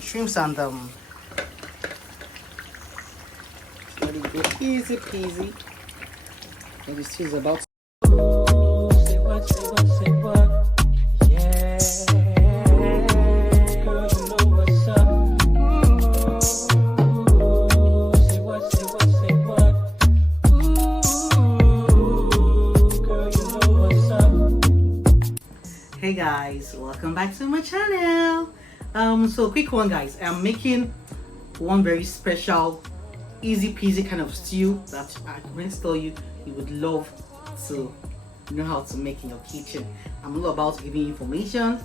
shrimps and let it go easy peasy. And this is about Say what, say what, say what? Yeah. Girl, you know what's up. Ooh, say what, say what, say what? Ooh, girl, you know what's up. Hey guys, welcome back to my channel. So quick one guys, I'm making one very special easy peasy kind of stew that I can tell you would love to know how to make in your kitchen. I'm all about giving you information,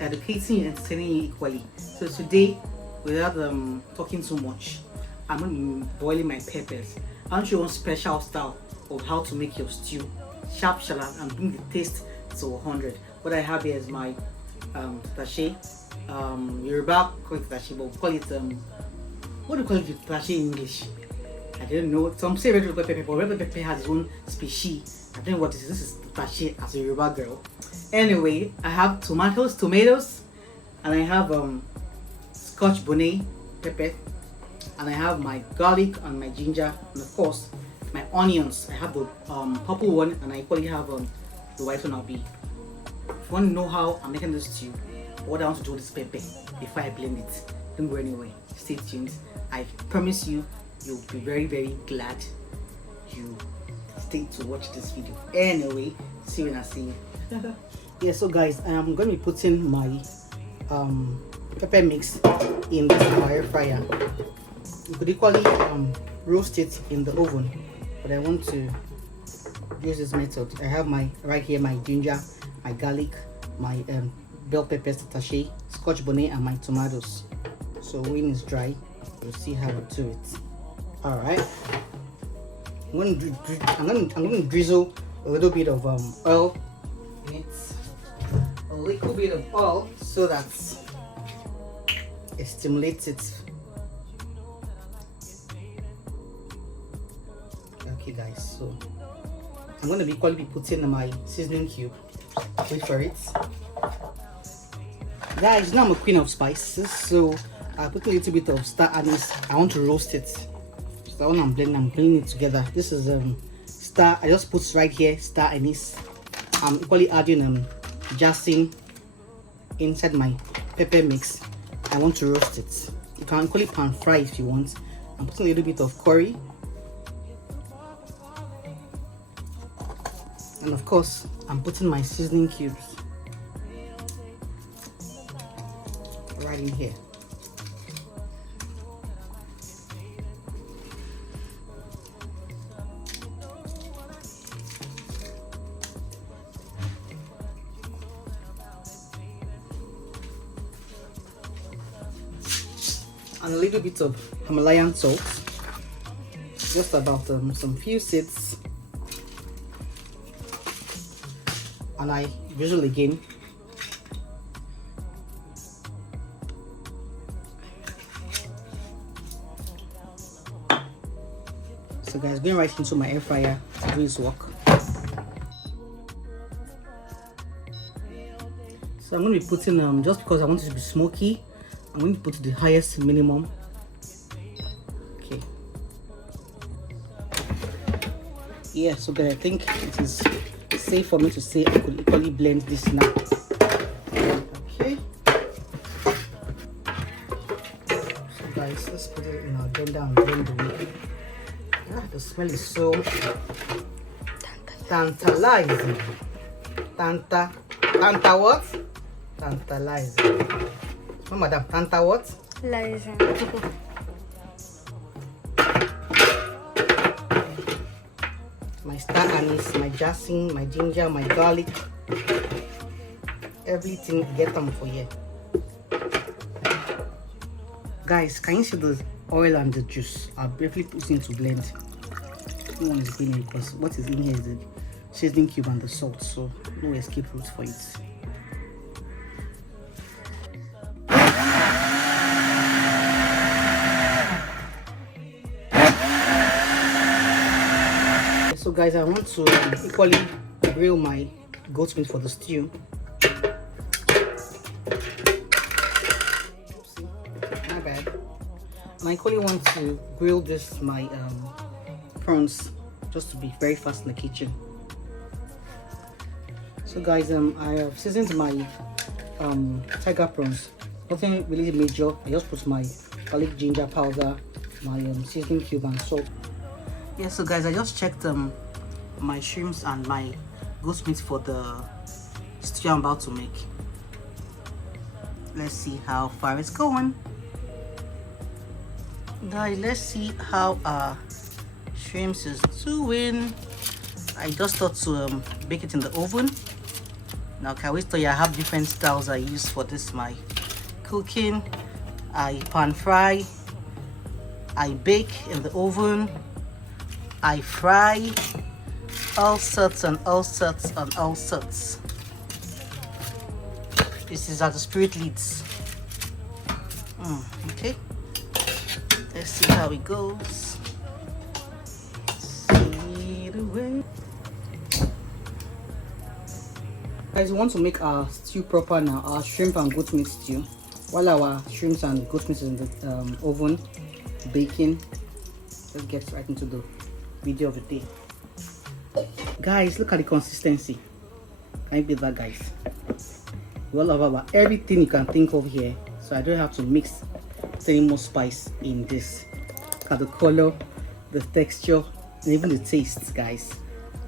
educating you, entertaining you equally. So today, without talking too much, I'm going to be boiling my peppers. I want you one special style of how to make your stew sharp and bring the taste to 100. What I have here is my tatashe. Yoruba call it tatashe, but we call it what do you call it tatashe in English? I don't know. Some say red pepper, but red pepper has its own species. I don't know what this is. This is tatashe as a Yoruba girl. Anyway, I have tomatoes, and I have scotch bonnet pepper, and I have my garlic and my ginger, and of course my onions. I have the purple one, and I equally have the white one. If you want to know how I'm making this stew, what I want to do with this pepper before I blend it, don't go anywhere. Stay tuned. I promise you, you'll be very, very glad you stayed to watch this video. Anyway, see you when I see you. Yeah, so guys, I'm going to be putting my pepper mix in this air fryer. You could equally roast it in the oven, but I want to use this method. I have my right here my ginger, my garlic, my bell peppers, tatashe, scotch bonnet, and my tomatoes. So when it's dry, you'll see how to do it. All right, I'm going to drizzle a little bit of oil in it, a little bit of oil, so that it stimulates it. Okay guys, so I'm going to be putting my seasoning cube. Wait for it. Guys, now I'm a queen of spices, so I put a little bit of star anise. I want to roast it. So when I'm blending it together. This is star. I just put right here star anise. I'm equally adding jasmine inside my pepper mix. I want to roast it. You can equally pan fry if you want. I'm putting a little bit of curry, and of course I'm putting my seasoning cubes right in here. And a little bit of Himalayan salt, just about some few seeds, and I drizzle again. So guys, going right into my air fryer to do its work. So I'm going to be putting just because I want it to be smoky, I'm going to put the highest minimum. Okay. Yeah, so guys, I think it is safe for me to say I could equally blend this now. Okay. So guys, let's put it in our blender and blend the way. Ah, the smell is so tantalizing. Tanta what? Tantalizing. Oh, madam, tanta what? Liza. My star anise, my jasmine, my ginger, my garlic, everything get them for you. Guys, can you see the oil and the juice? I'll briefly put it into blend. No one is going in because what is in here is the seasoning cube and the salt, so no escape route for it. So guys, I want to equally grill my goat meat for the stew. Oopsie, my bad. And I only want to grill this my prawns just to be very fast in the kitchen. So guys, I have seasoned my tiger prawns. Nothing really major. I just put my garlic ginger powder, my seasoning cube and salt. Yeah, so guys, I just checked my shrimps and my goat meat for the stew I'm about to make. Let's see how far it's going. Guys, let's see how our shrimps is doing. I just thought to bake it in the oven. Now can we tell you I have different styles I use for this my cooking. I pan fry, I bake in the oven, I fry, all sorts and all sorts and all sorts. This is as the spirit leads. Okay, let's see how it goes. See the way. Guys, we want to make our stew proper now, our shrimp and goat meat stew. While our shrimps and goat meat is in the oven baking, let's get right into the video of the day. Guys, look at the consistency. Can you beat that, guys? We all have about everything you can think of here, so I don't have to mix any more spice in this. Look at the color, the texture, and even the taste, guys.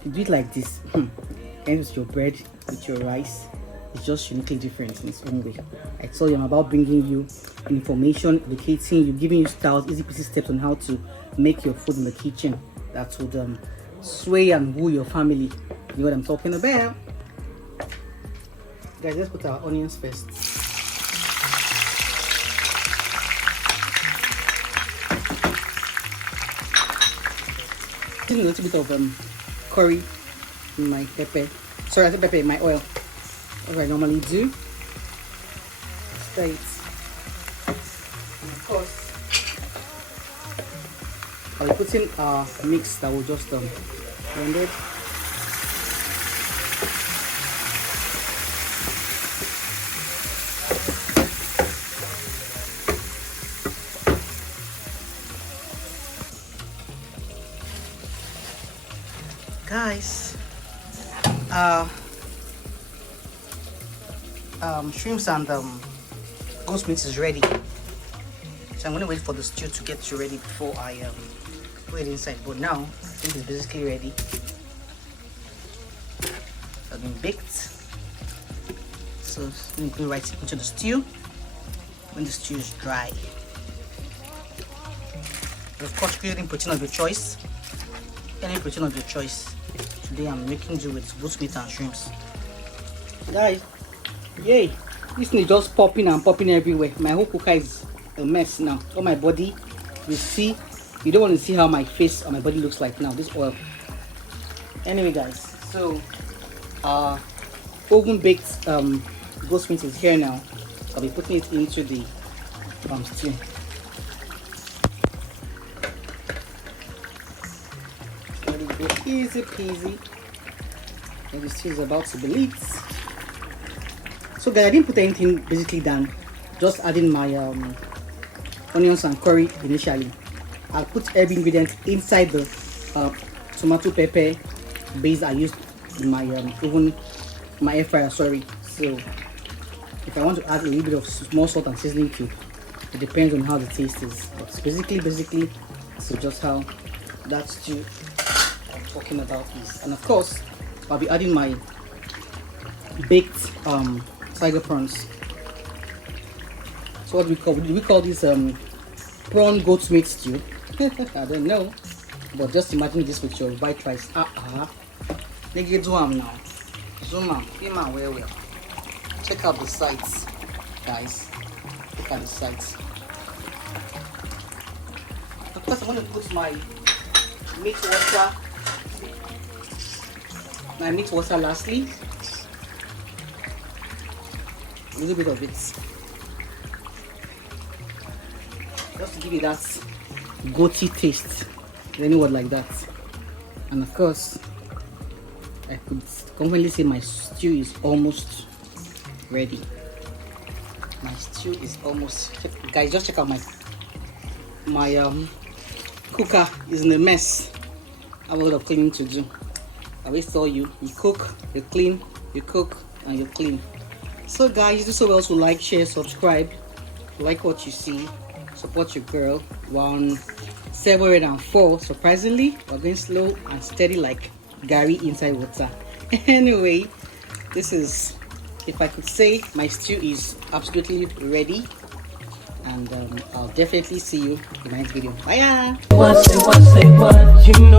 If you do it like this, and with your bread, with your rice, it's just uniquely different in its own way. I told you I'm about bringing you information, educating you, giving you styles, easy peasy steps on how to make your food in the kitchen that would sway and woo your family. You know what I'm talking about? Guys, let's put our onions first. Using a little bit of curry in my pepper. Sorry, I said pepper in my oil. What I normally do. Stir it. And of course, I'll be putting our mix that will just blend it. Guys, shrimps and goat meat is ready, so I'm going to wait for the stew to get ready before I put it inside. But now I think it's basically ready. It's been baked, so let me go right into the stew when the stew is dry. But of course, creating protein of your choice. Any protein of your choice. Today I'm making do with goat meat and shrimps. Guys, yay! This thing is just popping and popping everywhere. My whole cooker is a mess now. All my body, you see, you don't want to see how my face or my body looks like now. This oil. Anyway, guys, so oven baked goat meat is here now. So I'll be putting it into the stew. Easy peasy. And the stew is about to be lit. So guys, I didn't put anything basically down, just adding my onions and curry initially. I'll put every ingredient inside the tomato pepper base I used in my oven, my air fryer, sorry. So if I want to add a little bit of small salt and seasoning cube, it depends on how the taste is. But basically, so just how that stew I'm talking about is. And of course, I'll be adding my baked tiger prawns. So what do we call this prawn goat meat stew? I don't know, but just imagine this with your white rice. Let me do them now. Zoom out, film out well. Check out the sides, guys. Look at the sides. Of course, I'm going to put my meat water lastly. A little bit of it, just to give you that goaty taste, any word like that. And of course, I could confidently say my stew is almost ready. My stew is almost, guys, just check out my cooker is in a mess. I have a lot of cleaning to do. I always tell you, you cook, you clean, you cook, and you clean. So guys, do so well to like, share, subscribe. If you like what you see, support your girl. 1,704. Surprisingly, we're going slow and steady like Gary inside water. Anyway, this is, if I could say, my stew is absolutely ready. And I'll definitely see you in my next video. Bye. Say what, you know.